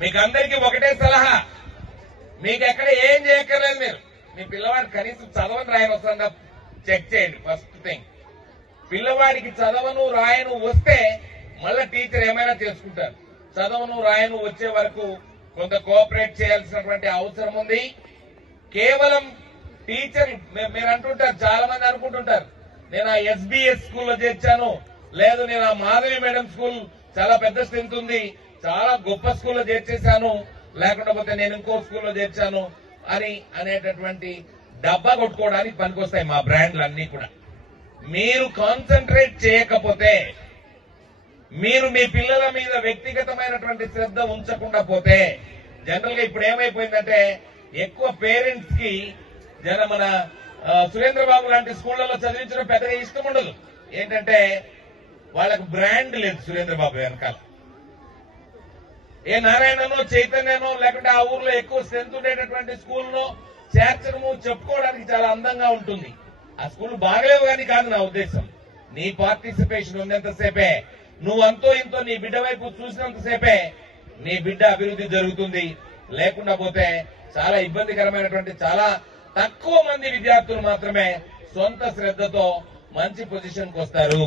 మీకు అందరికీ ఒకటే సలహా. మీకు ఎక్కడ ఏం చేయక్కర్లేదు మీరు. మీ పిల్లవాడు కనీసం చదవని రాయని వస్తుందా చెక్ చేయండి ఫస్ట్ థింగ్ పిల్లవాడికి చదవను రాయను వస్తే మళ్ళీ టీచర్ ఏమైనా చేసుకుంటారు. చదవను రాయను వచ్చే వరకు కొంత కోఆపరేట్ చేయాల్సినటువంటి అవసరం ఉంది. కేవలం టీచర్ మీరు అంటుంటారు చాలా మంది అనుకుంటుంటారు. నేను ఆ ఎస్బీఎస్ స్కూల్లో చేర్చాను. లేదు నేను ఆ మాధవి మేడం స్కూల్ చాలా పెద్ద స్ట్రెంత్ ఉంది. చాలా గొప్ప స్కూల్లో చేర్చేశాను. లేకుండా పోతే నేను ఇంకో స్కూల్లో చేర్చాను అని అనేటటువంటి డబ్బా కొట్టుకోవడానికి పనికొస్తాయి మా బ్రాండ్లు అన్ని కూడా. మీరు కాన్సన్ట్రేట్ చేయకపోతే మీరు మీ పిల్లల మీద వ్యక్తిగతమైనటువంటి శ్రద్ధ ఉంచకుండా పోతే జనరల్గా ఇప్పుడు ఏమైపోయిందంటే ఎక్కువ పేరెంట్స్కి జన మన సురేంద్రబాబు లాంటి స్కూళ్ళలో చదివించడం పెద్దగా ఇష్టం ఉండదు. ఏంటంటే వాళ్ళకు బ్రాండ్ లేదు సురేంద్రబాబు వెనకాల. ఏ నారాయణనో చైతన్యనో లేకుంటే ఆ ఊర్లో ఎక్కువ స్ట్రెంత్ ఉండేటటువంటి స్కూల్నో చేర్చడము చెప్పుకోవడానికి చాలా అందంగా ఉంటుంది. ఆ స్కూల్ బాగలేవు కానీ కాదు నా ఉద్దేశం. నీ పార్టిసిపేషన్ ఉన్నంతసేపే నువ్వు అంతో ఇంతో నీ బిడ్డ వైపు చూసినంతసేపే నీ బిడ్డ అభివృద్ధి జరుగుతుంది. లేకుండా పోతే చాలా ఇబ్బందికరమైనటువంటి చాలా తక్కువ మంది విద్యార్థులు మాత్రమే సొంత శ్రద్ధతో మంచి పొజిషన్కి వస్తారు